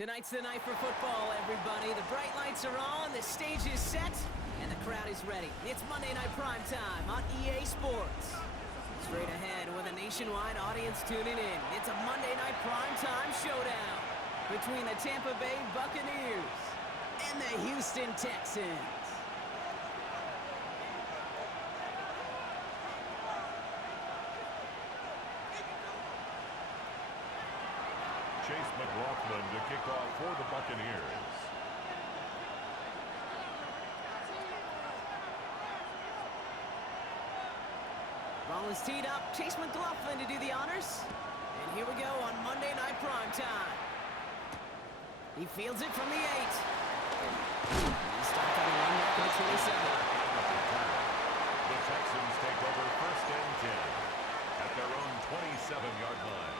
Tonight's the night for football, everybody. The bright lights are on, the stage is set, and the crowd is ready. It's Monday Night Primetime on EA Sports. Straight ahead with a nationwide audience tuning in. It's a Monday Night Primetime showdown between the Tampa Bay Buccaneers and the Houston Texans. Chase McLaughlin to kick off for the Buccaneers. Ball is teed up. Chase McLaughlin to do the honors. And here we go on Monday Night Primetime. He fields it from the 8. He stopped on the run back to the 27. The Texans take over 1st and 10 at their own 27-yard line.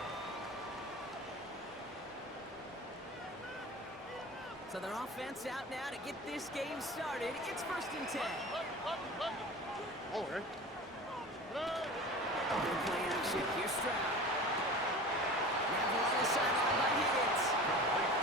So their offense out now to get this game started. It's 1st and 10. All right. Play action. Here's Stroud. Now on the sideline by Higgins.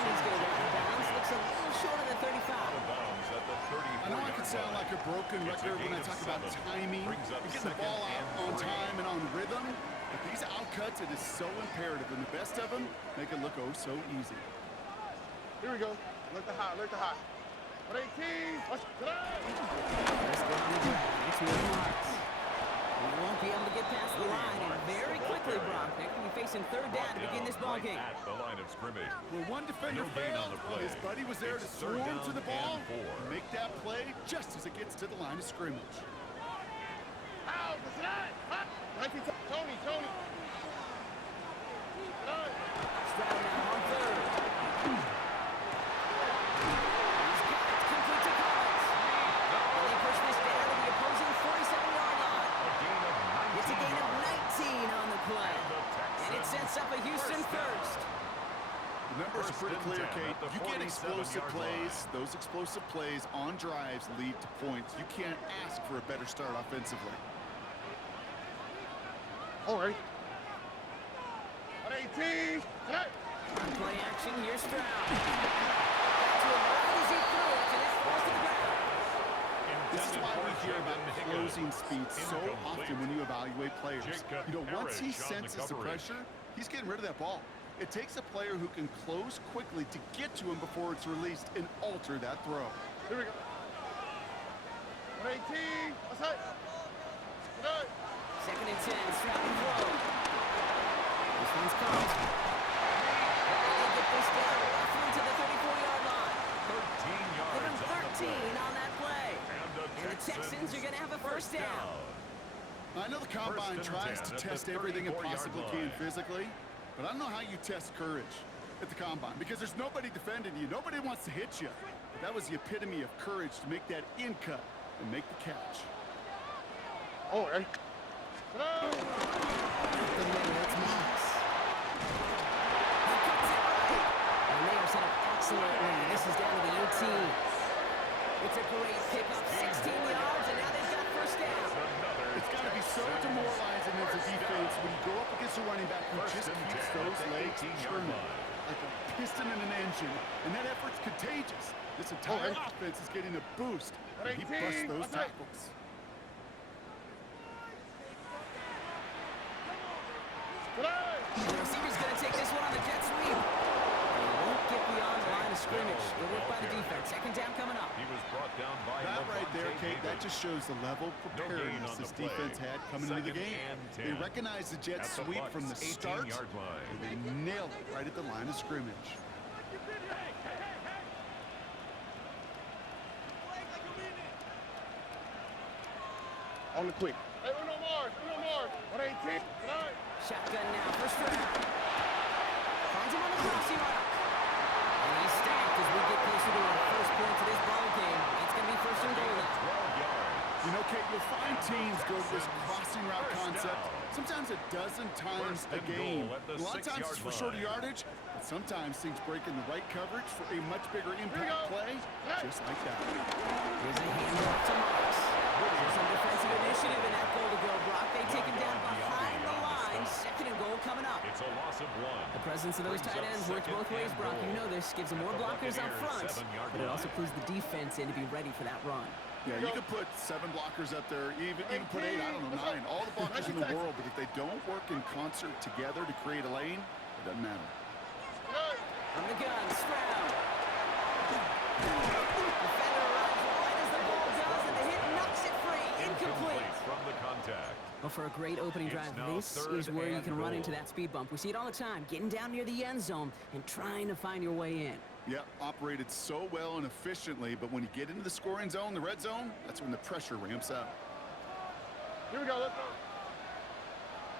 He's going to go out of bounds. Looks a little short of the 35. I know I could sound like a broken record when I talk about timing, getting the ball out on time and on rhythm, but these outcuts, it is so imperative, and the best of them make it look oh so easy. Here we go. Look the high, look the high. 18. Let's go. Let's go on the ground. It's Will Marks. He won't be able to get past the line, and very quickly, Brock, they're going to be facing 3rd down to begin this ball game. At the line of scrimmage. Well, one defender failed, his buddy was there to swarm to the ball and make that play just as it gets to the line of scrimmage. Out, Tony. Stroud now on 3rd. He's got it, complete to Collins. And they push this down to the opposing 47-yard line. It's a gain of 19 on the play. And it sets up a Houston first. The numbers are pretty clear, Kate. You get explosive plays. Those explosive plays on drives lead to points. You can't ask for a better start offensively. All right. 18. Play action, here's Stroud. Back to a right as he threw it, and it's falls to the ground. This is why we hear about closing speed so often when you evaluate players. You know, once he senses the pressure, he's getting rid of that ball. It takes a player who can close quickly to get to him before it's released and alter that throw. Here we go. 18. Let's hit. 2nd and 10, Stroud and throw. This one's caught. They get this down roughly to the 34-yard line. 13 yards. Give him 13 on that play. And the Texans are going to have a 1st down. I know the Combine tries to test everything it possibly can physically, but I don't know how you test courage at the Combine because there's nobody defending you. Nobody wants to hit you. But that was the epitome of courage to make that in cut and make the catch. All right. It's Marks. He cuts it right. And they are set up excellently. This is down to the 18. It's a great pickup, 16 yards, and now they've got 1st down. It's got to be so demoralizing as a defense when you go up against a running back who just keeps those legs churning like a piston in an engine, and that effort's contagious. This entire offense is getting a boost, and he busts those tackles. The receiver's going to take this one on the jet sweep. And he won't get beyond the line of scrimmage. Good work by the defense. 2nd down coming up. He was brought down by that right there, Kate, that just shows the level of preparedness this defense had coming into the game. They recognized the jet sweep from the start, and they nailed it right at the line of scrimmage. On the quick. Hey, Uno more. 118. Shotgun now for Stroud. Finds him on the crossing route. And he's stacked as we get closer to our 1st point to this ball game. It's going to be 1st and goal now. You know, Kate, you'll find teams go to this crossing route concept sometimes a dozen times a game. A lot of times it's for shorter yardage, but sometimes things break in the right coverage for a much bigger impact play, just like that. Here's a handoff to Marks. There's some defensive initiative in that goal to go, Brock. They take him down behind the line. 2nd and goal coming up. It's a loss of 1. The presence of those tight ends works both ways, Brock. You know this. Gives them more blockers up front, but it also clues the defense in to be ready for that run. Yeah, you could put 7 blockers up there, even put 8, I don't know, 9. All the blockers in the world, but if they don't work in concert together to create a lane, it doesn't matter. From the gun, Stroud. Defender arrives right as the ball does, and the hit knocks it free. Incomplete. From the contact. Well, for a great opening drive, this is where you can run into that speed bump. We see it all the time, getting down near the end zone and trying to find your way in. Yeah, operated so well and efficiently, but when you get into the scoring zone, the red zone, that's when the pressure ramps up. Here we go, let's go.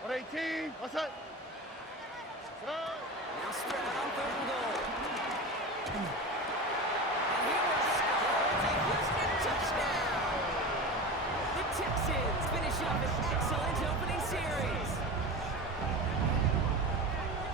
118, what's that? Now Stroud on 3rd and goal. And here is scores a Houston touchdown. The Texans finish off an excellent opening series.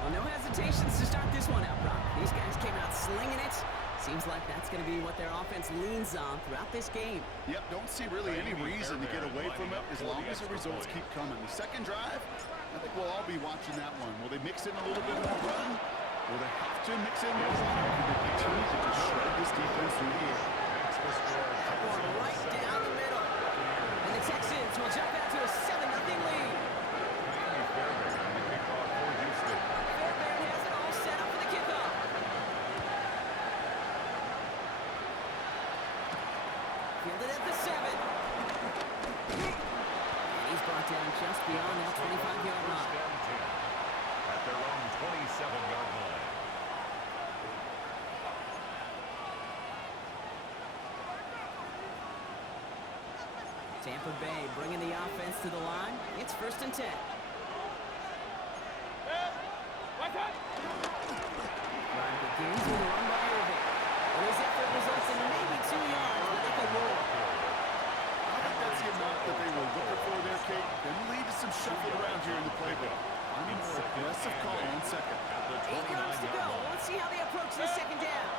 Well, no hesitations to start this one out, Brock. These guys came out slinging it. Seems like that's going to be what their offense leans on throughout this game. Yep, don't see really any reason to get away from it as long as the results keep coming. The second drive, I think we'll all be watching that one. Will they mix in a little bit more run? Will they have to mix in more run? Or will they continue to just shred this defense through the air? One right down the middle. And the Texans will jump out to a 7-0 lead. Fairbairn has it all set up for the kickoff. Fielded at the 7. And he's brought down just beyond that 25-yard line. At their own 27-yard line. Tampa Bay bringing the offense to the line. It's 1st and 10. Ryan begins with a run by Irving. And his effort results in maybe 2 yards, but they can roll. I think that's the amount that they were looking for there, Kate. Going to lead to some shuffle around here in the playbook. I'm a more aggressive call on second. 8 yards to go. Let's see how they approach this second down.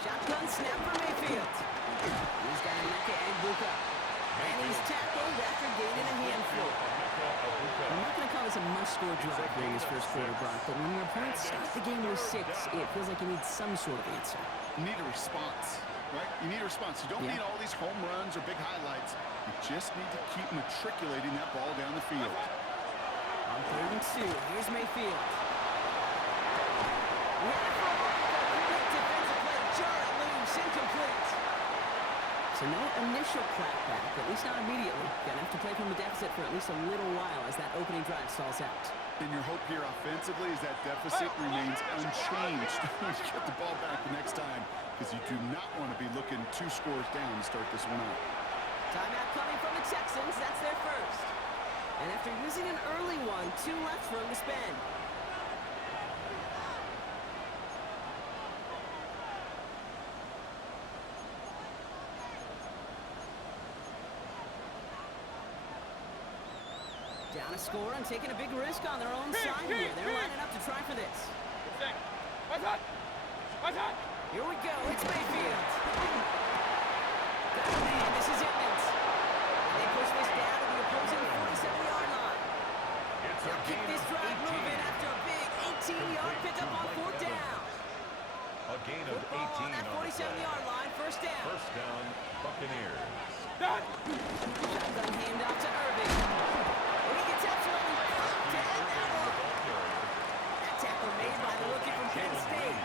Shotgun snap for Mayfield. He's got Emeka Egbuka. And he's tackled after gaining a handful. I'm not going to call this a must-score drive during this first quarter, Brock, but when your opponent starts the game with 6, it feels like you need some sort of answer. You need a response, right? You need a response. You don't need all these home runs or big highlights. You just need to keep matriculating that ball down the field. On 3rd and 2, here's Mayfield. Defensive play, jar it loose, incomplete. So no initial clapback, at least not immediately. Gonna have to play from the deficit for at least a little while as that opening drive stalls out. And your hope here offensively is that deficit remains unchanged when you get the ball back the next time, because you do not want to be looking 2 scores down to start this one out. Timeout coming from the Texans. That's their first. And after using an early one, 2 left for him to spend. Down a score and taking a big risk on their own side here. They're lining up to try for this. Here we go. It's Mayfield. Got a man. This is Edmonds. And they push this down to the opposing 47-yard line. They'll keep this drive moving after a big 18-yard pickup on 4th down. A gain of 18 on that 47-yard line. First down. First down, Buccaneers. Shotgun handoff to Irving. And he gets absolutely popped to end that one. That tackle made by the rookie from Penn State.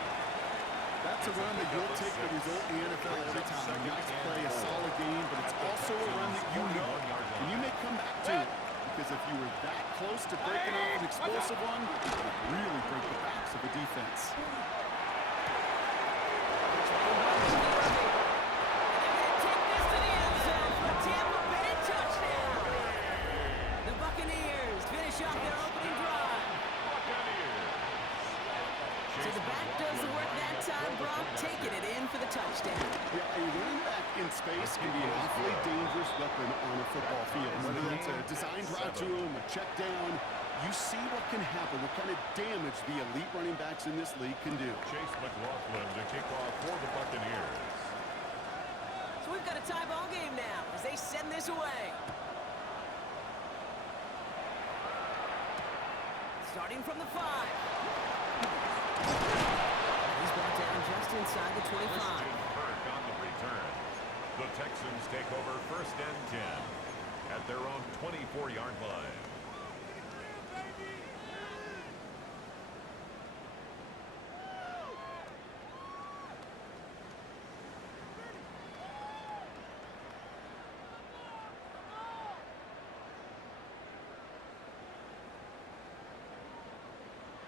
That's a run that you'll take the result in the NFL every time. A nice play, a solid game, but it's also a run that you know, and you may come back to it, because if you were that close to breaking off an explosive one, it would really break the backs of the defense. Tampa Bay touchdown! The Buccaneers finish off their opening drive. So the back does the work that time, Brock, taking it in for the touchdown. Yeah, a running back in space can be an awfully dangerous weapon on a football field. Whether that's a designed route to him, a check down, you see what can happen, what kind of damage the elite running backs in this league can do. Chase McLaughlin to kick off for the Buccaneers. So we've got a tie ball game now as they send this away. Starting from the 5. He's brought down just inside the 25. Kirk on the return. The Texans take over 1st and 10 at their own 24-yard line.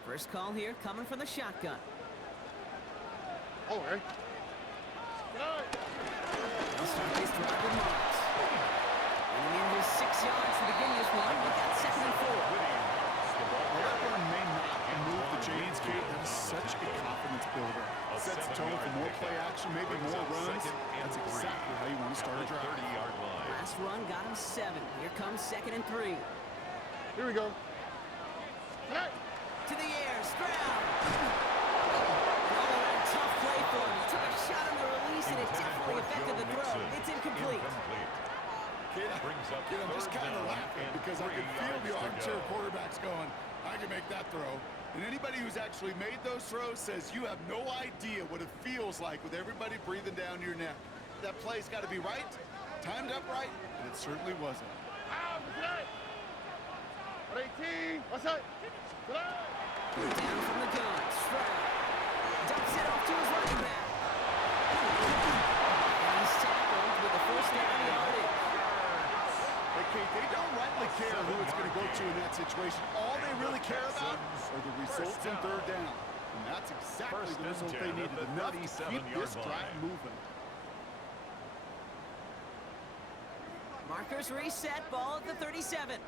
First call here coming from the shotgun. Okay. They'll start this drive with Marks. And in just 6 yards to begin this one. We got 2nd and 4. Well, that run may not move the chains, Kate. That is such a confidence builder. Sets the tone for more play action, maybe more runs. That's exactly how you want to start a drive. 30-yard line. Last run got him 7. Here comes 2nd and 3. Here we go. To the air, Stroud. All around tough play for him. He took a shot on the release, and it definitely affected the throw. It's incomplete. Kid, I'm just kind of laughing because I can feel the armchair quarterbacks going, I can make that throw. And anybody who's actually made those throws says you have no idea what it feels like with everybody breathing down your neck. That play's got to be right, timed up right, and it certainly wasn't. 18. What's that? Down from the gun, Stroud. Dumps it off to his running back. And he's tackled with the first down yardage. Hey, Kate, they don't rightly care who it's going to go to in that situation. All they really care about are the results in 3rd down. And that's exactly the result they needed. Enough to keep this drive moving. Markers reset, ball at the 37.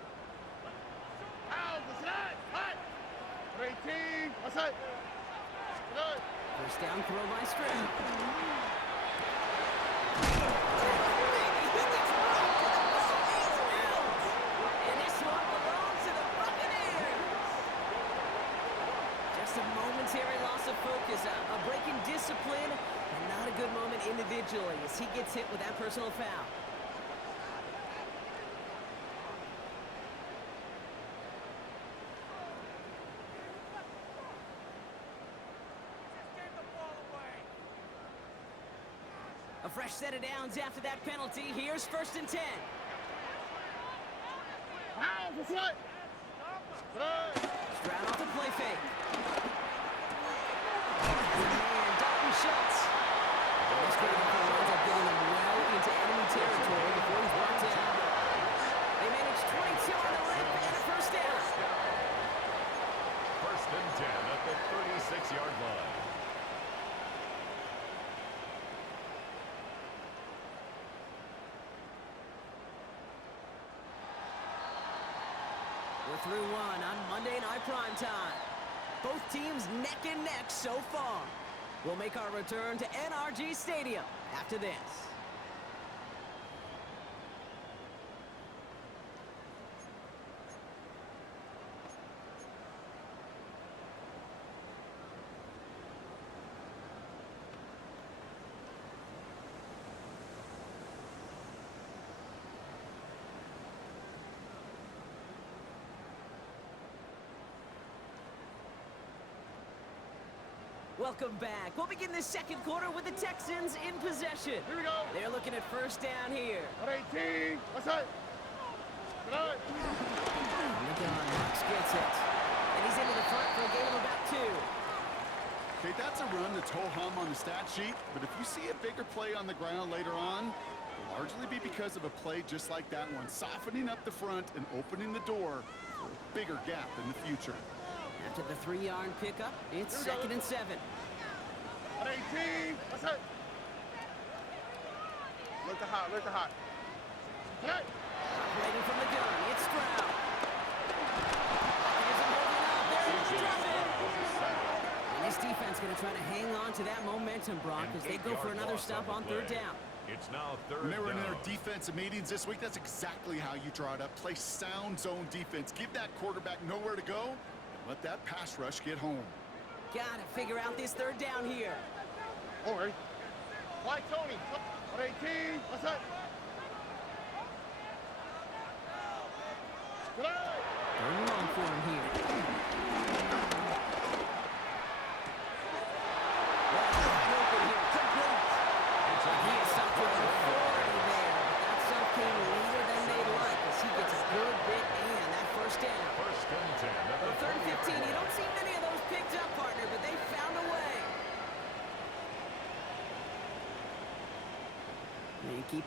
18. What's that? First down throw by Stroud. And this one belongs to the Buccaneers. Just a momentary loss of focus, a break in discipline, and not a good moment individually as he gets hit with that personal foul. A fresh set of downs after that penalty. Here's 1st and 10. Stroud Stroud off the play fake. And Dalton Schultz. This guy ends up getting him well into enemy territory before he's brought down. They managed 22 on the rip and a first down. 1st and 10 at the 36-yard line. We're through one on Monday Night Primetime. Both teams neck and neck so far. We'll make our return to NRG Stadium after this. Welcome back. We'll begin the 2nd quarter with the Texans in possession. Here we go. They're looking at first down here. 18. What's that? On the gun, Marks gets it. And he's into the front for a gain of about 2. Okay, that's a run that's ho-hum on the stat sheet, but if you see a bigger play on the ground later on, it'll largely be because of a play just like that one, softening up the front and opening the door for a bigger gap in the future. After the 3-yard pickup, it's 2nd and 7. 18. What's that? Look the hot. Hey. Operating from the gun, it's Stroud. And this defense going to try to hang on to that momentum, Brock, as they go for another stop on 3rd down. It's now 3rd When they were in down. their defensive meetings this week, that's exactly how you draw it up. Play sound zone defense. Give that quarterback nowhere to go. Let that pass rush get home. Gotta figure out this 3rd down here. All right. Why, Tony? 18. What's that? Third and long for him here.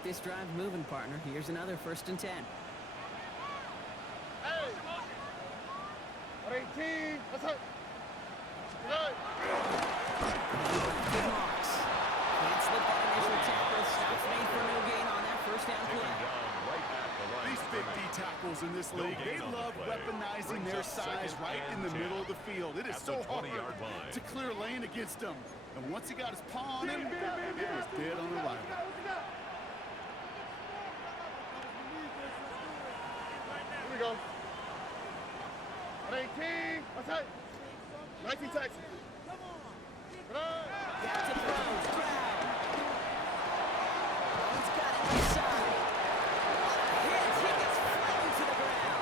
this drive moving, partner. Here's another 1st and 10. Hey! 18, let's hurt. Good. Good marks. Can't slip that initial tackle. Stops made for no gain on that 1st down play. These big D tackles in this league, they love weaponizing their size right in the middle of the field. It is so hard to clear lane against them. And once he got his paw on him, it was dead on arrival. Here we go. 18, let's hurt. 19 Texans. Good. Got to throws. Crowd. He's got it inside. Hits. He gets flattened to the ground.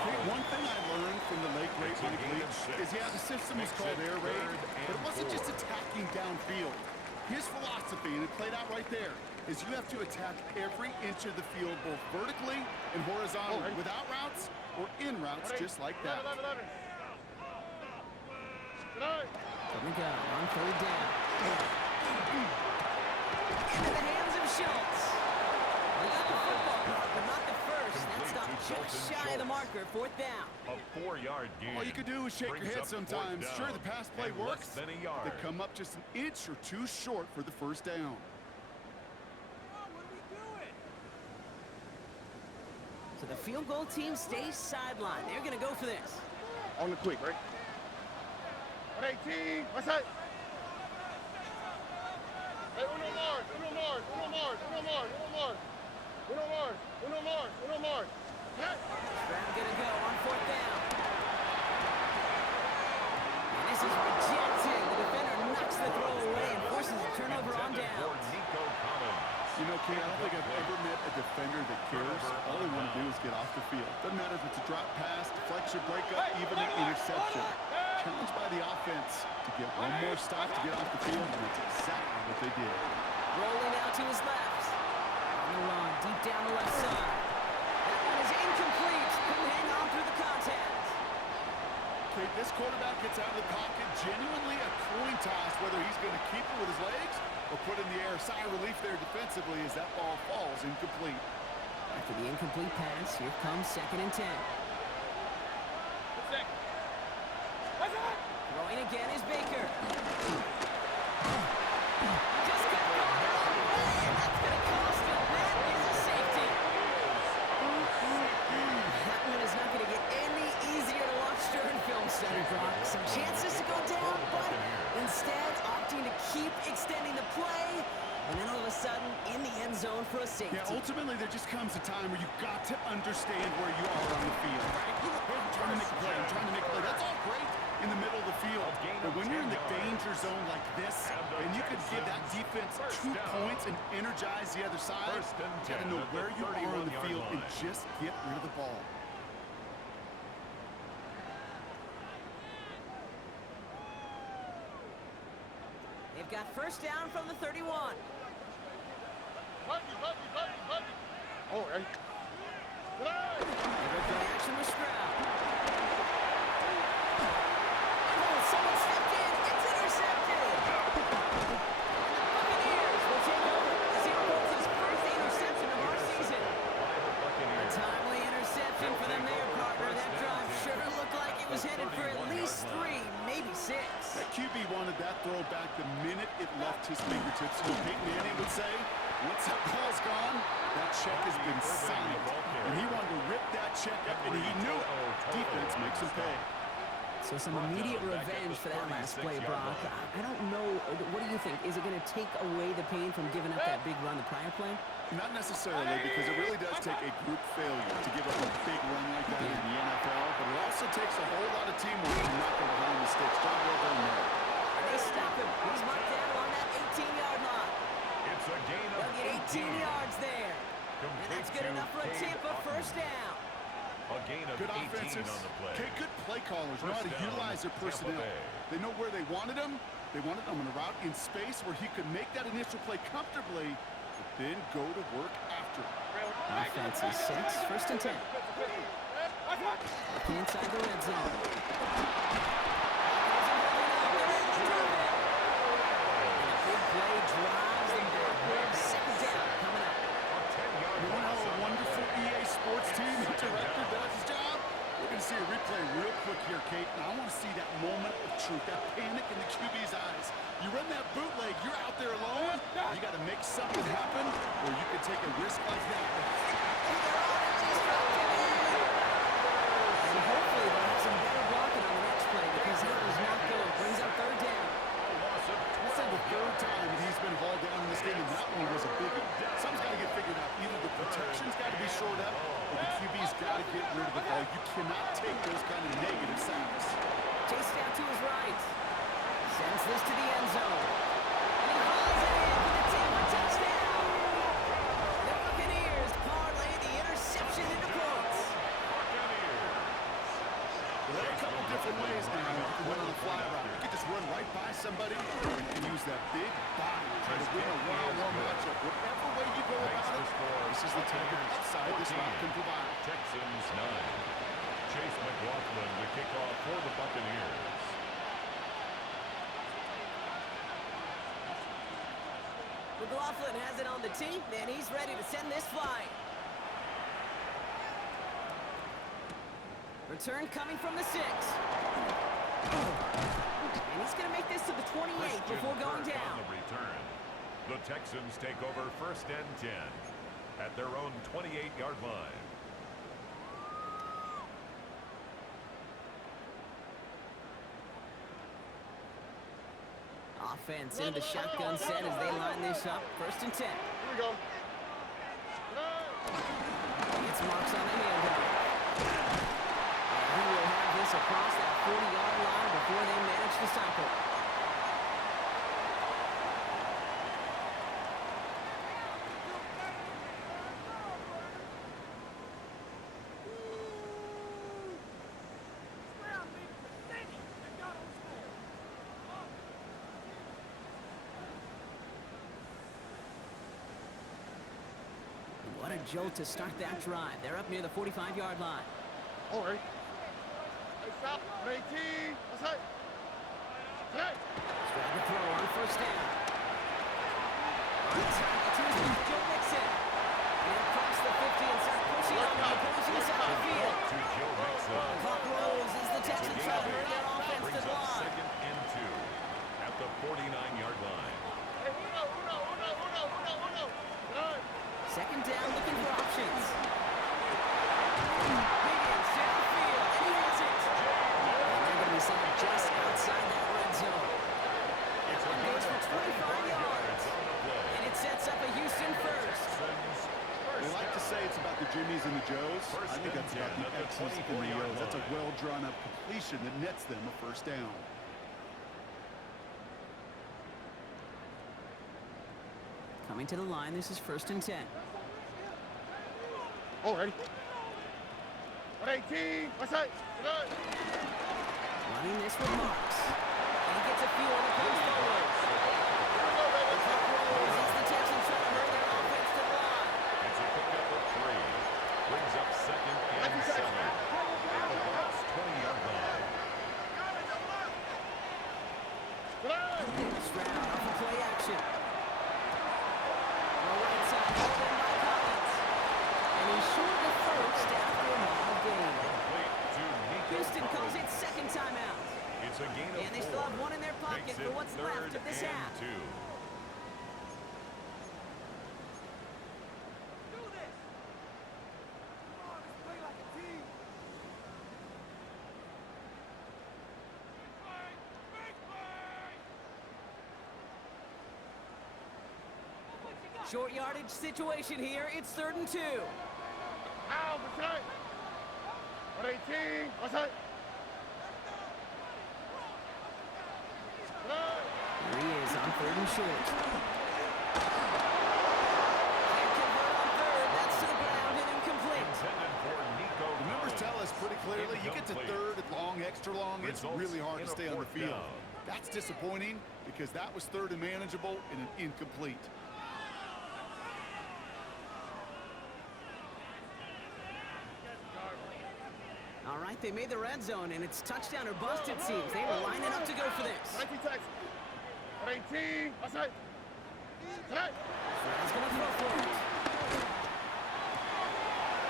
Hey, one thing I learned from the late great Mike Leach is, yeah, the system was called air raid, but it wasn't just attacking downfield. His philosophy, and it played out right there, is you have to attack every inch of the field, both vertically and horizontally, without routes or in routes, just like that. Here we go, on 3rd down. Into the hands of Schultz. He got the football caught, but not the first. That stopped just shy of the marker, 4th down. A 4-yard gain. All you can do is shake your head sometimes. Sure, the pass play works. They come up just an inch or two short for the 1st down. So the field goal team stays sidelined. They're going to go for this. On the quick, right? 18, let's hurt. Hey, uno Mars. Hey. Stroud going to go on 4th down. And this is rejected. The defender knocks the throw away and forces a turnover on downs. You know, Kate, I don't think I've ever met a defender that cares. All they want to do is get off the field. Doesn't matter if it's a drop pass, deflection, breakup, even an interception. Challenged by the offense to get one more stop to get off the field, and that's exactly what they did. Rolling out to his left. On the run, deep down the left side. That one is incomplete. Couldn't hang on through the contact. Kate, this quarterback gets out of the pocket, genuinely a coin toss whether he's going to keep it with his legs or put in the air. Sigh of relief there defensively as that ball falls incomplete. After the incomplete pass, here comes 2nd and 10. Throwing again is Baker. Just got going the wrong way, and that's going to cost him. That is a safety. That one is not going to get any easier to watch during film study, Brock. Some chances to go down, but instead opting to keep extending the play, and then all of a sudden in the end zone for a safety. Yeah, ultimately there just comes a time where you've got to understand where you are on the field, right? I'm trying to make a play. That's all great in the middle of the field. But when you're in the danger zone like this, and you could give that defense 2 points and energize the other side, you got to know where you are on the field and just get rid of the ball. They've got 1st down from the 31. Oh, right. Play action with Stroud. Oh, someone stepped in. It's intercepted. Buccaneers will take over. Seahawks' first interception of our season. A timely interception for them there, partner. That drive sure looked like it was headed for at least 3, maybe 6. That QB wanted that throw back the minute it left his fingertips. What Peyton Manning would say, once that ball's gone, that check has been signed. And he wanted to rip that check up, and he knew it. Defense makes him pay. So some immediate revenge for that last play, Brock. I don't know. What do you think? Is it going to take away the pain from giving up that big run the prior play? Not necessarily, because it really does take a group failure to give up a big run like that in the NFL, but it also takes a whole lot of teamwork to knock them behind the sticks. John, well done there. And they stop him. He's marked down on that 18-yard line. It's a gain of They'll get 18 yards there. And that's good enough for a Tampa 1st down. A gain of Good 18 offenses. on the play. Okay, good play callers know how to utilize their personnel. They know where they wanted him. They wanted him on a route in space where he could make that initial play comfortably, but then go to work after it. Offense is set. 1st and 10. Looking inside the red zone. Big play drives them backward. 2nd down. play real quick here, Kate, and I want to see that moment of truth, that panic in the QB's eyes. You run that bootleg, you're out there alone. You got to make something happen, or you can take a risk like that. And hopefully they'll have some better blocking on the next play because that was not good. Brings up third down. This is the third time he's been hauled down in this game, and that one was a biggie. Something's got to get figured out. Either the protection's got to be shored up, or the QB's got to get rid of the ball. You cannot take those kind of negative sacks. Chased out to his right. Sends this to the end zone. And he hauls it in for the Tampa touchdown. The Buccaneers parlay the interception into points. Well, there are a couple different ways now you can win on a fly route. You can just run right by somebody, or you can use that big body try to win a one-on-one matchup. Whatever way you go about it, this is the type of upside this route can provide. Texans 9. Chase McLaughlin to kick off for the Buccaneers. McLaughlin has it on the tee, and he's ready to send this flying. Return coming from the 6. And he's going to make this to the 28 before going down. On the return. The Texans take over first and 10 at their own 28-yard line. Offense into the shotgun set as they line this up. First and 10. Here we go. Gets marks on the handoff. And he will have this across that 40-yard line before they manage to stop it. What a jolt to start that drive. They're up near the 45-yard line. All right. Hey, stop. 18. That's right. Hey. Trying to throw on first down. Inside the two, Joe Mixon. And across the 50 and start pushing on the opposing side of the field. To Joe Mixon. The clock rolls as the Texans try to hurry their offense to Brings the up line. second and 2 at the 49-yard line. Hey, uno. Second down, looking for options. Higgins downfield, and he has it. And they're going to be sent just outside that red zone. That one goes for 25 yards. And it sets up a Houston first. They like to say it's about the Jimmies and the Joes. I think that's about the X's and the O's. That's a well-drawn-up completion that nets them a first down. Coming to the line, this is first and 10. All ready. 18. That's right. Good. Running this with Marks. And he gets a feel and it comes forward. The clock rolls as the Texans try to hurry their offense to the line. It's a pickup of 3. Brings up second and 7 at the Bucs 20-yard line. Stroud off of play action. The right side held in by Collins. And he's short of first after a mild gain. Complete to Nico Houston calls Collins. it second timeout. It's a gain of And they 4. still have one in their pocket Makes for it what's third left of this and half. 2. Short yardage situation here. It's third and 2. Ow, that's right. 18. That's right. Here he is on third and short. Can't convert on third. That's to the ground and incomplete. Intended for Nico The numbers Collins. tell us pretty clearly, you get to Incomplete. third, long, extra long, it's Results really hard in to a stay on the fourth field. down. That's disappointing because that was third and manageable and an incomplete. All right, they made the red zone, and it's touchdown or bust, it seems. They were lining up to go for this. 19 Texans. 18. That's right. That's right. Stroud's going to throw for it.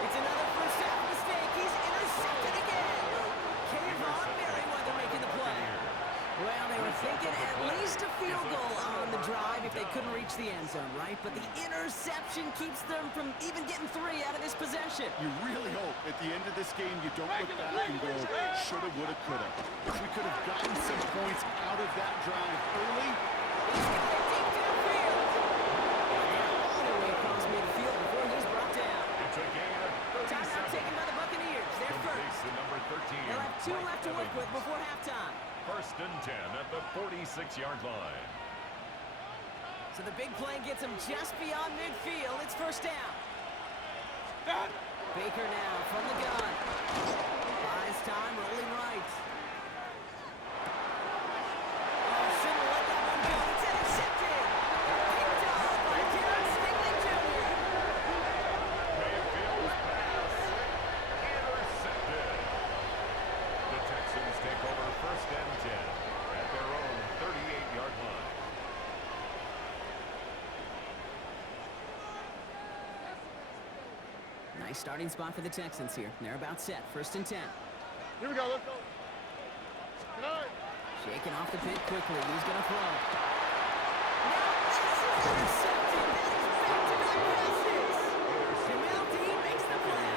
It's another first half mistake. He's intercepted again. but the interception keeps them from even getting 3 out of this possession. You really hope at the end of this game you don't look back and go, shoulda, woulda, coulda. If we could have gotten some points out of that drive early. He's got it deep downfield. All the way across midfield before he's brought down. It's a gain of 37. Timeout taken by the Buccaneers. They're first. To number 13. They'll have 2 left to work Evans. with before halftime. First and 10 at the 46-yard line. So the big play gets him just beyond midfield. It's first down. Baker now from the gun. Buys time, rolling right. Oh, shouldn't let that one go. It's intercepted. Picked off by Darren Stingley Jr. Mayfield's pass intercepted. The Texans take over first and 10 at their own 38-yard line. Nice starting spot for the Texans here. They're about set. First and 10. Here we go, let's go. Good night. Shaking off the pit quickly. He's going to throw. Now this is intercepted. That is back-to-back passes. Jamel Dean makes the play.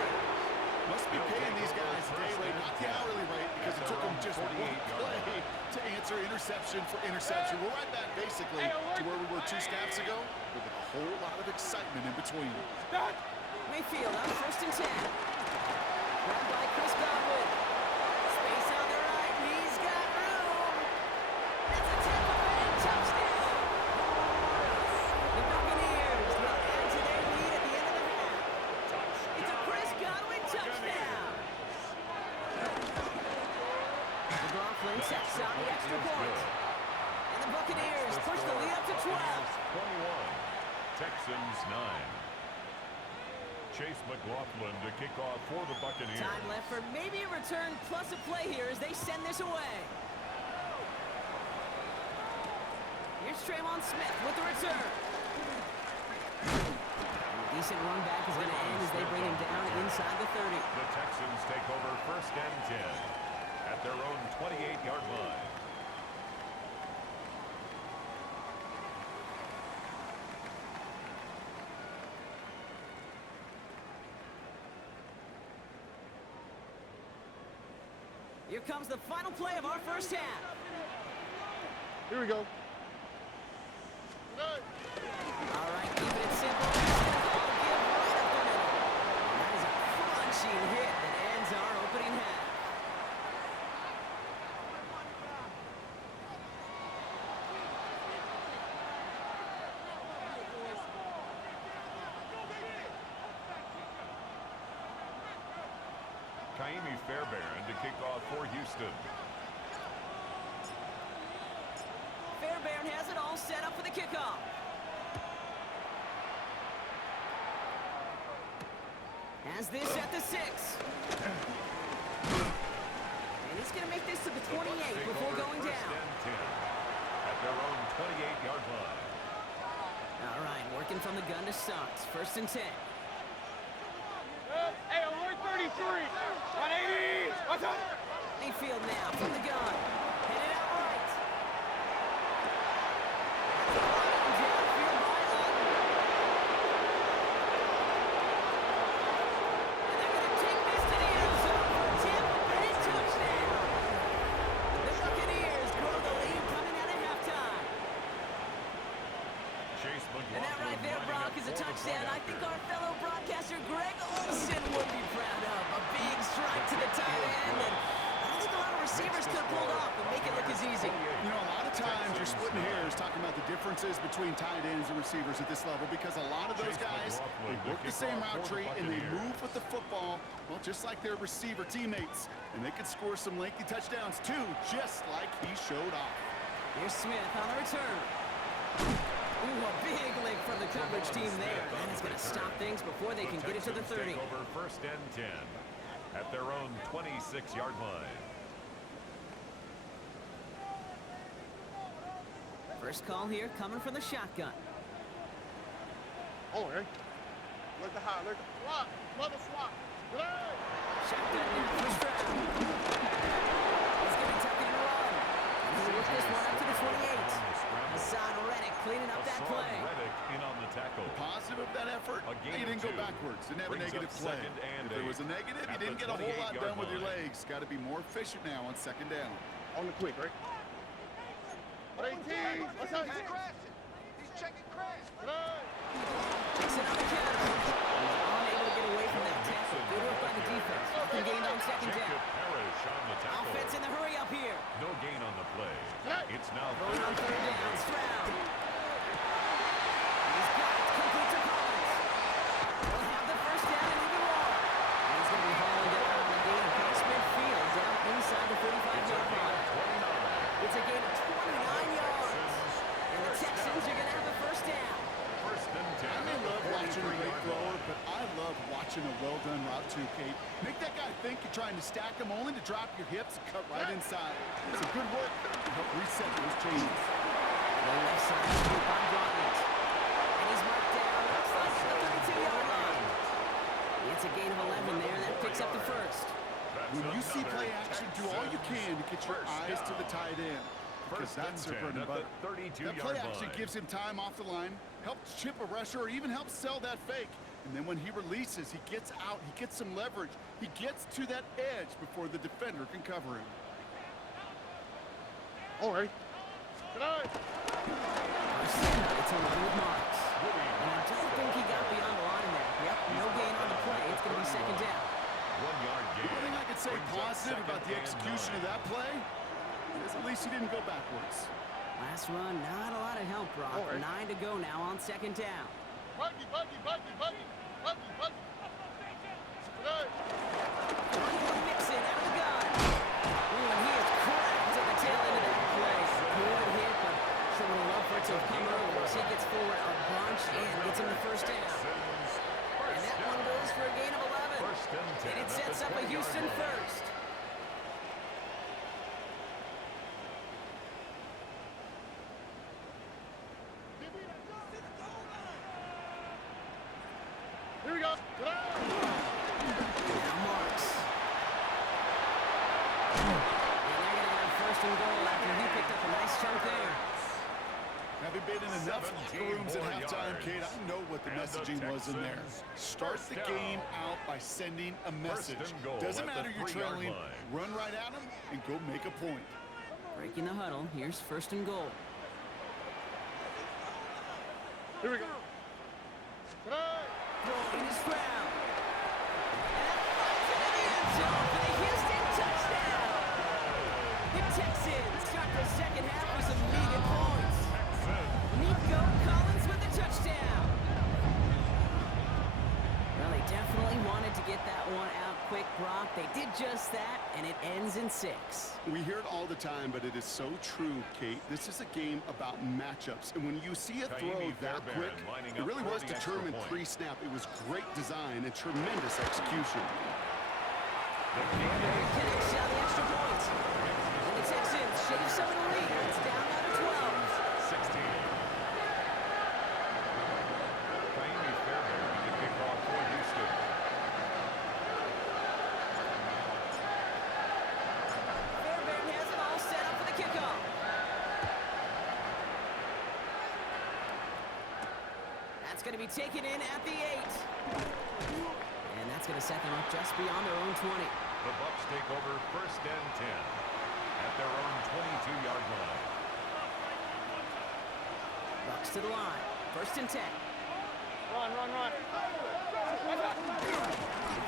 Must be paying these guys daily, not the hourly rate, because it took them just one play to answer interception for interception. We're right back basically to where we were 2 snaps ago with a whole lot of excitement in between. Mayfield on first and 10. Run by Chris Godwin. Space on the right. He's got room. That's a Tampa Bay touchdown. The Buccaneers will add to their lead at the end of the half. It's a Chris Godwin touchdown. McLaughlin sets on the extra point. And the Buccaneers push the lead up to 12. 21. Texans 9. Chase McLaughlin to kick off for the Buccaneers. Time left for maybe a return plus a play here as they send this away. Here's Traymon Smith with the return. And a decent run back is going to end as they bring him down inside the 30. The Texans take over first and 10 at their own 28-yard line. Here comes the final play of our first half. Here we go. Good night. All right, keeping it simple. He's going to call give right up the middle. And that is a crunching hit that ends our opening half. Kaimi Fairbairn to kick off for Houston. Fairbairn has it all set up for the kickoff. Has this at the 6. And he's going to make this to the 28 before going down. At their own 28-yard line. All right, working from the gun to start. First and 10. Hey, alert 33. 180. What's up? Mayfield now from the gun. Headed out right. Downfield by Lutton. And they're going to take this to the end zone for a Tampa Bay touchdown. The Buccaneers grow the lead coming out of halftime. Chase McLaughlin. And that right there, Brock, is a touchdown. I think our fellow broadcaster Greg Olsen would be proud of. A big strike to the tight end, and I don't think a lot of receivers could have pulled off and make it look as easy. You know, a lot of times you're splitting hairs talking about the differences between tight ends and receivers at this level because a lot of those guys, they work the same route tree and they move with the football, well, just like their receiver teammates. And they can score some lengthy touchdowns too, just like he showed off. Here's Smith on the return. Ooh, a big lick from the coverage team there. That is going to stop things before they can get it to the 30. Take over first and 10 at their own 26-yard line. First call here coming from the shotgun. Oh, hey. Look the high, look the swat. Mother swat. Good night. Shotgun now, first round. He's going to tuck it and run. And he'll work this one up to the 28. Hassan Reddick cleaning up that Hassan play. Reddick in on the tackle. Positive of that effort, A gain he of didn't go 2. backwards. Didn't have a Brings negative up play. second and If there 8. was a negative, you At didn't the get a whole lot 28-yard done with your line. legs. Got to be more efficient now on second down. On the quick, right? 18. What's up? He's checking Chris. Takes another counter. He's unable to get away from that tackle. Good work by the defense. Nothing gained on second down. Jacob Parrish on the tackle. Offense in the hurry up here. No gain on the play. It's now Going on third down. Stroud. He's got it. Complete to Collins. He'll have the first down and even more. And he's going to be hauling down on the gain across midfield down inside the 35-yard line. It's a gain of 29 yards. And the Texans are going to have a first down. First and 10. I may love watching a great thrower, but I love watching a well-done route too, Kate. Make that guy think you're trying to stack him only to drop your hips and cut right inside. Some good work to help reset those chains. The left side scoop on Bryant. And he's marked down. Looks like at the 32-yard line. It's a gain of 11 there. That picks up the first. When you see play action, do all you can to get your eyes to the tight end. Because that's their bread and butter. That play action gives him time off the line, helps chip a rusher, or even helps sell that fake. And then when he releases, he gets out, he gets some leverage. He gets to that edge before the defender can cover him. All right. It's a run with Marks. And I don't think he got beyond the line there. Yep, no gain on the play. It's going to be second down. 1 yard gain. The only thing I could say positive about the execution of that play is at least he didn't go backwards. Last run, not a lot of help, Brock. 9 to go now on second down. Buggy. Mixon out of the gun. Ooh, and he is cracked at the tail end of that play. Good hit, but sure would love for it to have come earlier as he gets forward a bunch and gets him the first down. And that one goes for a gain of 11. First and 10. And it sets up a Houston first. Here we go. Now Marks. And they're going to have first and goal after he picked up a nice chunk there. Having been in enough locker rooms at halftime, Kate, I know what the messaging was in there. Start the game out by sending a message. Doesn't matter you're trailing, run right at them and go make a point. Breaking the huddle. Here's first and goal. Here we go. Throwing his Stroud. And that finds him in the end zone for the Houston touchdown. The Texans got the second half with some needed points. Nico Collins with the touchdown. Well, they definitely wanted to get that one out quick, Brock. They did just that, and it ends in 6. We hear it all the time, but it is so true, Kate. This is a game about matchups. And when you see a throw that quick, it really was determined pre-snap. It was great design and tremendous execution. Connects out the extra point. And the Texans shave some of the lead. It's down now to 12. 16. Kaimi Fairbairn with the kickoff for Houston. Fairbairn has it all set up for the kickoff. That's going to be taken in at the 8. And that's going to set them up just beyond their own 20. The Bucs take over first and 10 at their own 22-yard line. Bucks to the line. First and 10. Run. They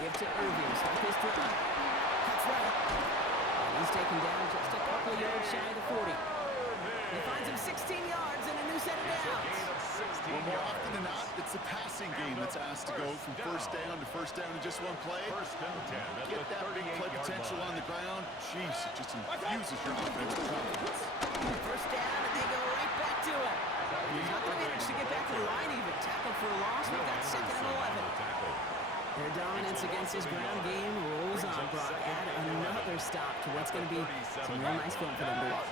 give to Irving. Stop his throw. That's right. And he's taken down just a couple of yards shy of the 40. He finds him 16 yards and a new set of downs. Gain of 16 Well, more yards. often than not, it's the passing game that's asked to go from first down in just one play. First and 10 at Get the that big play 38-yard potential line. on the ground. Jeez, it just infuses your offensive confidence. First down, and they go right back to it. He's not going to manage to get back to the line even. Tackled for a loss. We've got second and 11. Their dominance against his ground game rolls on, Brock. Add another stop to what's going to be some real nice film for them to watch.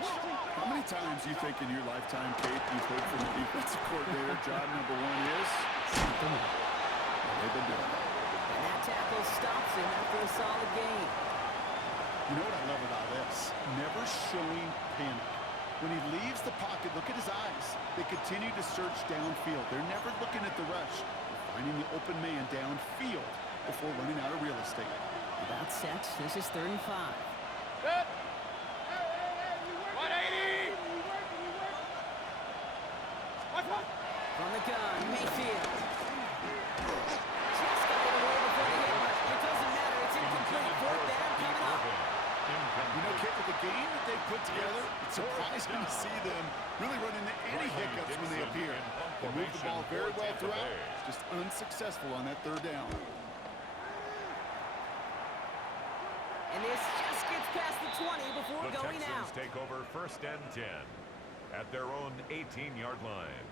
How many times do you think in your lifetime, Kate, you've heard from the defensive coordinator, job number 1 is? Something. They've been doing it. And that tackle stops him after a solid gain. You know what I love about this? Never showing panic. When he leaves the pocket, look at his eyes. They continue to search downfield. They're never looking at the rush. They're finding the open man downfield before running out of real estate. About set. This is 3rd and 5. Good. 180. From the gun, Mayfield. Just got it away before the hit. It doesn't matter. It's incomplete. 4th down coming up. You know, Kit, with the game that they put together, it's surprising to see them really run into any hiccups when they appear. They move the ball very well throughout, just unsuccessful on that 3rd down. And this just gets past the 20 before The going Texans out. take over 1st and 10 at their own 18-yard line.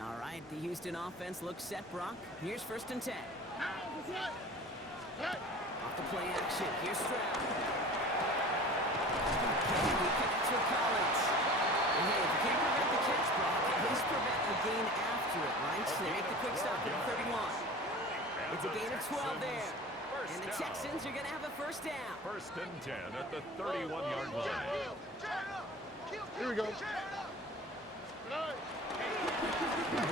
All right, the Houston offense looks set, Brock. Here's 1st and 10. Off the play action. Here's Stroud. Kennedy connects with Collins. And hey, if you can't prevent the catch, Brock, at least prevent a gain after it, right? So they make the quick stop at the 31. It's a gain of 12 there. And the Texans are going to have a 1st down. 1st and 10 at the 31-yard line. Here we go. They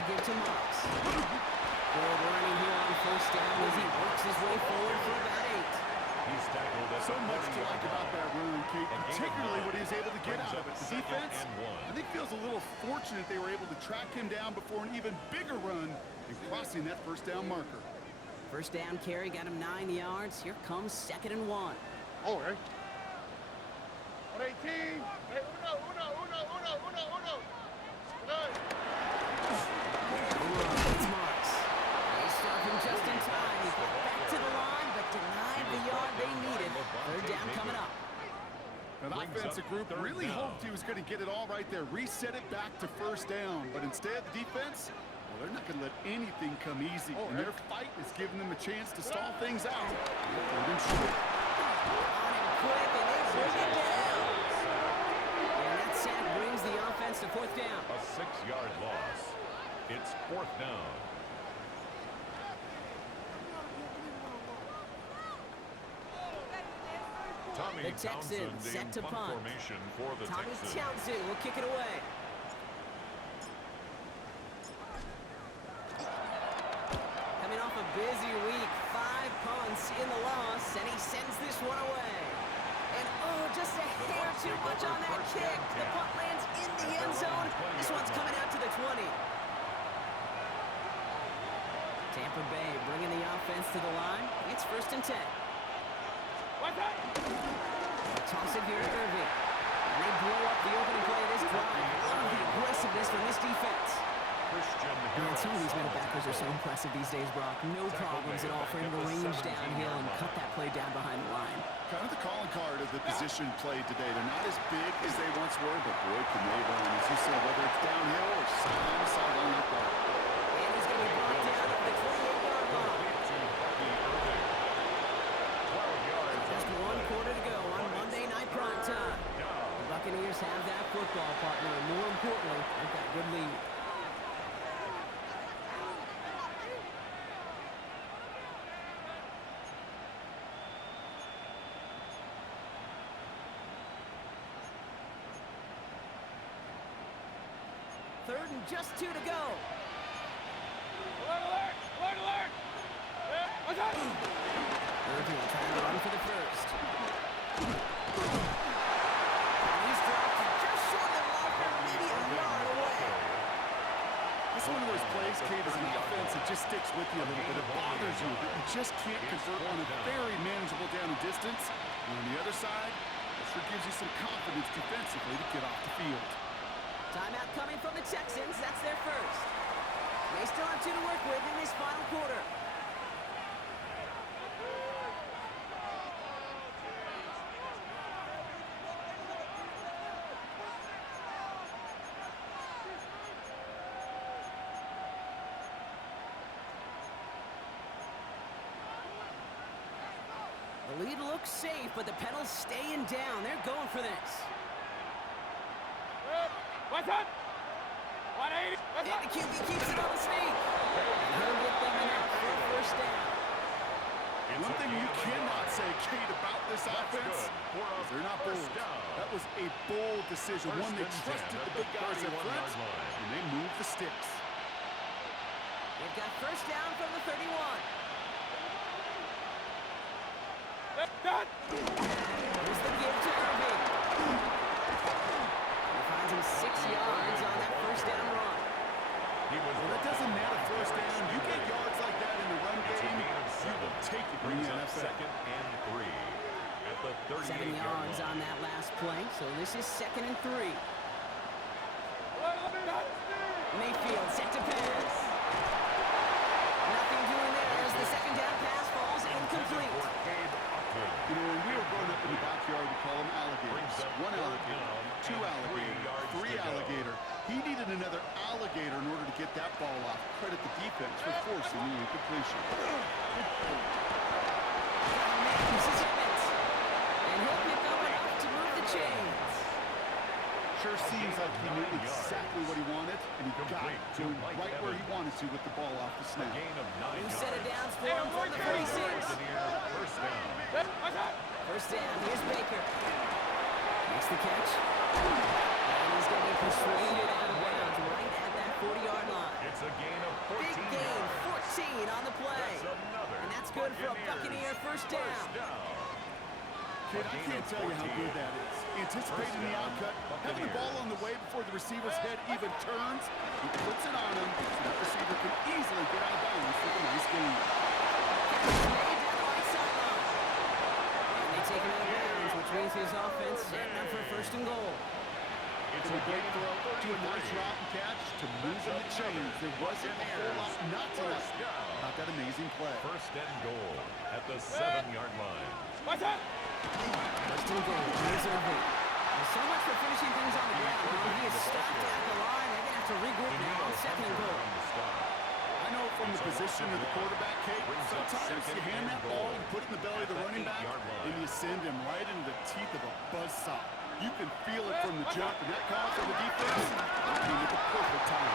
give to Moss. Good running here on 1st down as he works his way forward for about 8. He's tackled at So the much to like 40-yard about that run, Kate, A gain of particularly 9. what he was able to get Brings out up of it. The 2nd defense, and 1. I think, feels a little fortunate they were able to track him down before an even bigger run and crossing that 1st down marker. 1st down carry got him 9 yards. Here comes 2nd and 1. Oh, right. 118. Hey, uno. Good. It's Marks. They stop him just in time. He got back to the line, but denied the yard they needed. 3rd down coming up. That offensive group really hoped he was going to get it all right there, reset it back to 1st down. But instead, the defense, well, they're not going to let anything come easy. And their fight is giving them a chance to stall things out. 3rd and short. On him quick, and they bring it down. And that sack brings the offense to 4th down. A 6-yard loss. It's 4th down. The Texans set to punt. Formation for the Tommy Texans. Townsend will kick it away. Coming off a busy week, 5 punts in the loss, and he sends this one away. And oh, just a hair too much on that kick. The punt lands in the end zone. This one's coming out to the 20. Tampa Bay bringing the offense to the line. It's 1st and 10. Toss it here to Irving. And they blow up the opening play of this drive. Love the aggressiveness from this defense. Man, some of these middle backers are so impressive these days, Brock. No problems at all for him to range downhill and cut that play down behind the line. Kind of the calling card of the position played today. They're not as big as they once were, but boy, can they run. As you said, whether it's downhill or sideline to sideline like that. And he's going to be brought down at the 28-yard line. Just 1 quarter to go on Monday Night Prime Time. The Buccaneers have that football partner, and more importantly, they've got a good lead. Third and just 2 to go. Alert! What's up? Irving trying to run for the first. And he's dropped just short of the marker, maybe a yard away. This is one of those plays, Kate, as an offense, it just sticks with you a little bit. It bothers you that you just can't convert on a very manageable down and distance. And on the other side, it sure gives you some confidence defensively to get off the field. Timeout coming from the Texans. That's their first. They still have 2 to work with in this final quarter. The lead looks safe, but the pedals staying down. They're going for this. What's up? And the QB keeps it on the sneak. And he'll get them enough for a first down. One thing you cannot say, Kate, about this offense is they're not bold. That was a bold decision, one they trusted the big guys up front, and they moved the sticks. They've got first down from the 31. Here's the give to Irving. He finds him 6 yards on that first down run. Well, that doesn't matter first down. You get yards like that in the run game, you will take it in the NFL. Second and 3 at the 7 yards on that last play, so this is 2nd and 3. Mayfield set to pass. Nothing doing there as the second down pass falls incomplete. You know, when we were growing up in the backyard, we call them alligators. 1 alligator, 2 alligator, 3 alligator. He needed another alligator in order to get that ball off. Credit the defense for forcing the incompletion. This is Evans. And he'll pick up enough to move the chains. Sure seems like he knew exactly what he wanted, and he got it to him right where he wanted to with the ball off the snap. New set of downs for him from the 46. First down, here's Baker. Makes the catch. And he's going to be persuaded out of bounds right at that 40-yard line. It's a gain of 14 Big gain, yards. 14 on the play. And that's good for a Buccaneer first down. Kid, I can't tell you how good that is. Anticipating the outcut, having the ball on the way before the receiver's head even turns, he puts it on him, so that receiver can easily get out of bounds for the nice gain. Made down the right sideline. And they take him out of bounds, which means his offense setting up for first and goal. It's a great throw to a nice route and catch to move in the chains. There wasn't a whole lot not to like about that amazing play. First and goal at the 7-yard line. First and goal. Here's Irving. There's so much for finishing things on the ground. He is stopped at the line. They're going to have to regroup now on 2nd and goal. I know from the position of the quarterback, Kate, sometimes you hand that ball and put it in the belly of the running back, and you send him right into the teeth of a buzzsaw. You can feel it from the jump, and that call for the defense came at the perfect time.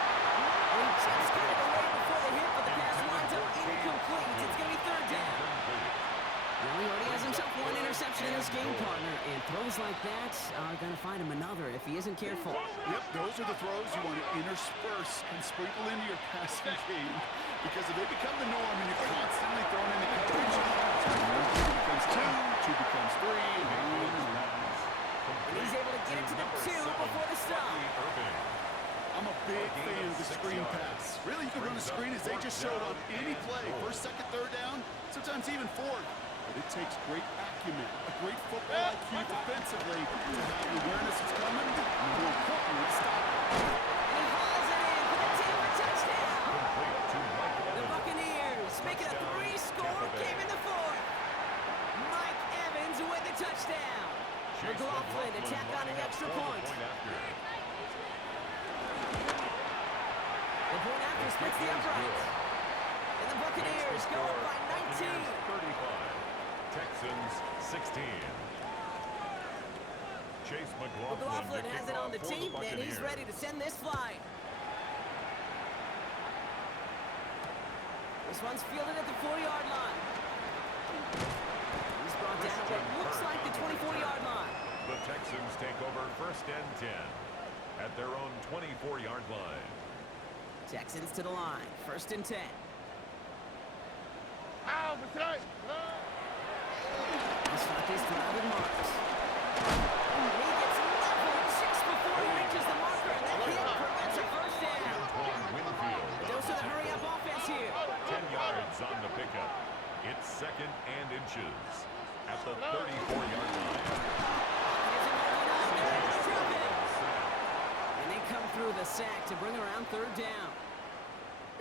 He just got it away before the hit, but the pass winds up incomplete. It's going to be 3rd down. Well, he already has himself 1 interception in his game, partner, and throws like that are going to find him another if he isn't careful. Yep, those are the throws you want to intersperse and sprinkle into your passing game, because if they become the norm and you're constantly throwing in the coverage, 1 becomes 2, 2 becomes 3, and And he's able to get it to the 2 before the stop. I'm a big fan of the screen pass. Really, you can run a screen as they just showed on any play. 1st, 2nd, 3rd down, sometimes even 4th. But it takes great acumen, a great football IQ defensively to have the awareness is coming, and more importantly, to stop it. And he hauls it in for the Tampa touchdown. The Buccaneers make it a 3-score game in the 4th. Mike Evans with the touchdown. McLaughlin to tack on the extra point. The point after splits the uprights. And the Buccaneers go up by 19. 35. Texans 16. Chase McLaughlin has it on the team, and he's ready to send this flying. This one's fielded at the 40-yard line. He's brought down at what looks like the 24-yard line. The Texans take over 1st and 10 at their own 24-yard line. Texans to the line, 1st and 10. He'll start this drive with Marks. And he gets leveled just before he reaches the marker, and that hit prevents a first down. A dose of the hurry-up offense here. 10 yards on the pickup. It's 2nd and inches at the 34-yard line. And they come through the sack to bring around 3rd down.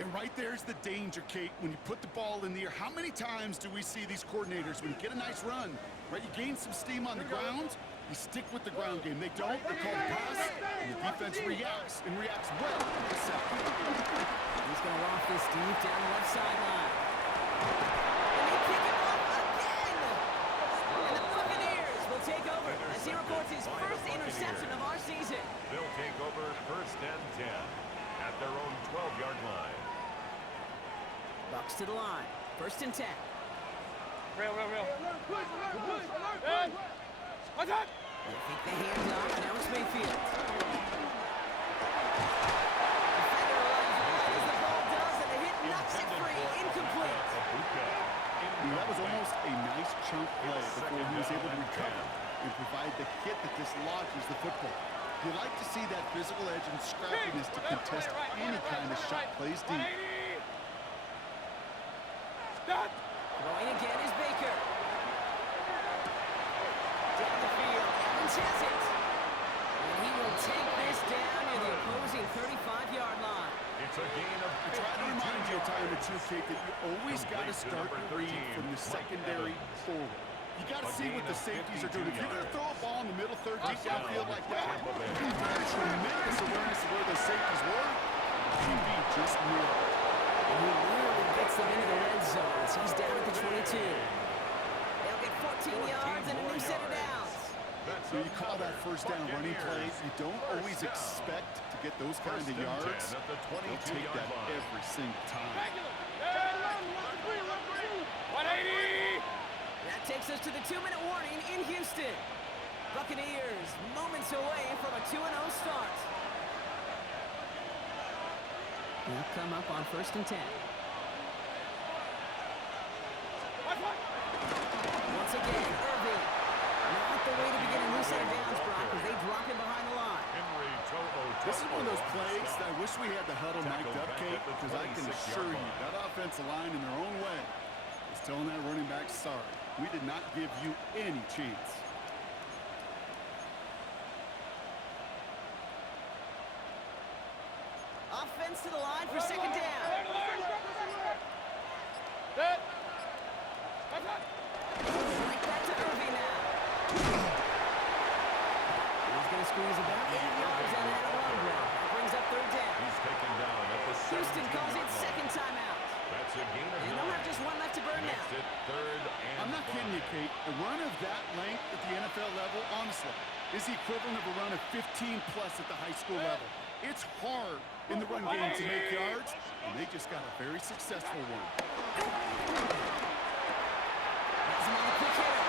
And right there's the danger, Kate. When you put the ball in the air, how many times do we see these coordinators, when you get a nice run, right, you gain some steam on the ground, you stick with the ground game. They don't, they call the pass, and the defense reacts, and reacts well to the sack. He's going to loft this deep down the left sideline. And they pick him up again! And the Buccaneers will take over as he reports his first interception of our season. They'll take over 1st and 10 their own 12-yard line. Bucks to the line. 1st and 10. Real. What's up? They think the hands off. Now it's Mayfield. The ball does, and the hit knocks it free. Incomplete. That was almost a nice chunk play before he was able to recover and provide the hit that dislodges the football. You like to see that physical edge and scrappiness to contest any kind of shot plays deep. Throwing again is Baker. Down the field, Evans has it. And he will take this down near the opposing 35-yard line. It's a gain of I try to remind you a time or two, Kate, that you always got to start the read from the secondary forward. You got to see what the safeties are doing. If you're going to throw a ball in the middle third, deep downfield like that, you can have tremendous awareness of where those safeties were. QB just nailed it. And he literally gets them into the red zone as he's down at the 22. They'll get 14 yards and a new set of downs. So you call that first down running play. You don't always expect to get those kinds of yards. They'll take that every single time. 180! That takes us to the 2-minute warning in Houston. Buccaneers moments away from a 2-0 start. They'll come up on 1st and 10. Once again, Irving. Not the way to begin a new set of downs, Brock, as they drop him behind the line. This is one of those plays that I wish we had the huddle mic'd up, Kate, because I can assure you that offensive line in their own way is telling that running back, sorry, we did not give you any chance. Offense to the line for 2nd down. Right back to Irving now. He's going to squeeze about 8 yards on that long run. That brings up 3rd down. He's taken down at the Houston calls it 2nd timeout. That's a gain of And they'll have just one left to burn now. Makes it 3rd and I'm not kidding you, Kate. A run of that length at the NFL level, honestly, is the equivalent of a run of 15-plus at the high school level. It's hard in the run game to make yards, and they just got a very successful one. Has him on the quick hitter.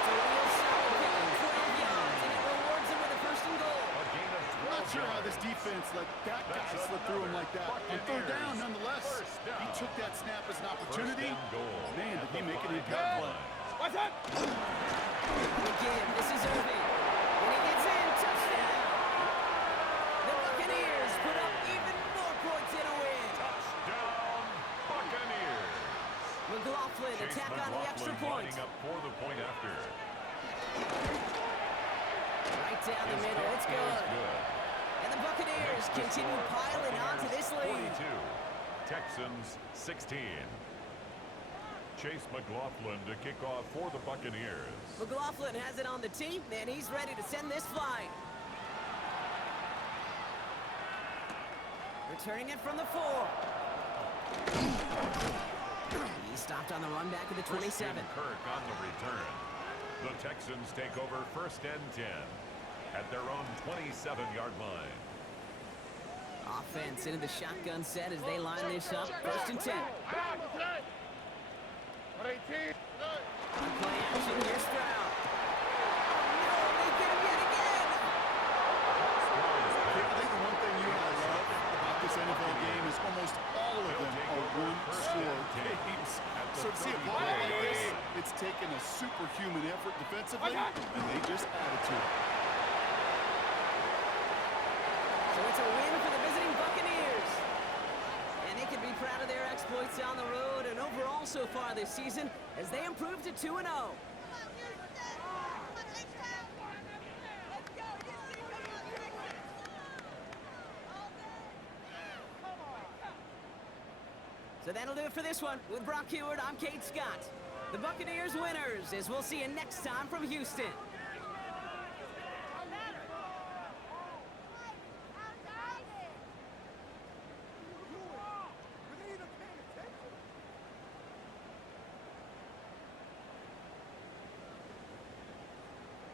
It's a real solid pick, 12 yards, and it rewards him with a 1st and goal. a gain of 12 I'm not sure how yards. this defense let that guy slip through him like that. On 3rd down, nonetheless, he took that snap as an opportunity. Man, did he make an impact play. What's up? And again, this is Irving. When he gets in, touchdown. The Buccaneers put up even more points in a win. Touchdown, Buccaneers. McLaughlin Chase attack on the extra point. lining up for the point after. Right down the middle, it's good. And the Buccaneers continue piling onto this lead. 22, Texans 16. Chase McLaughlin to kick off for the Buccaneers. McLaughlin has it on the tee, and he's ready to send this flying. Returning it from the 4. He stopped on the run back at the 27. Christian Kirk on the return. The Texans take over 1st and 10 at their own 27-yard line. Offense into the shotgun set as they line this up. 1st and 10. 118. Play action, here's Stroud. Oh no, they get him yet again! I think the one thing you and I love about this NFL game is almost all of them are one-score games. So to see a ball like this, it's taken a superhuman effort defensively, and they just added to it. So it's a win for the visiting Buccaneers. And they can be proud of their exploits on the road and overall so far this season as they improve to 2-0. So that'll do it for this one. With Brock Heward, I'm Kate Scott. The Buccaneers winners, as we'll see you next time from Houston.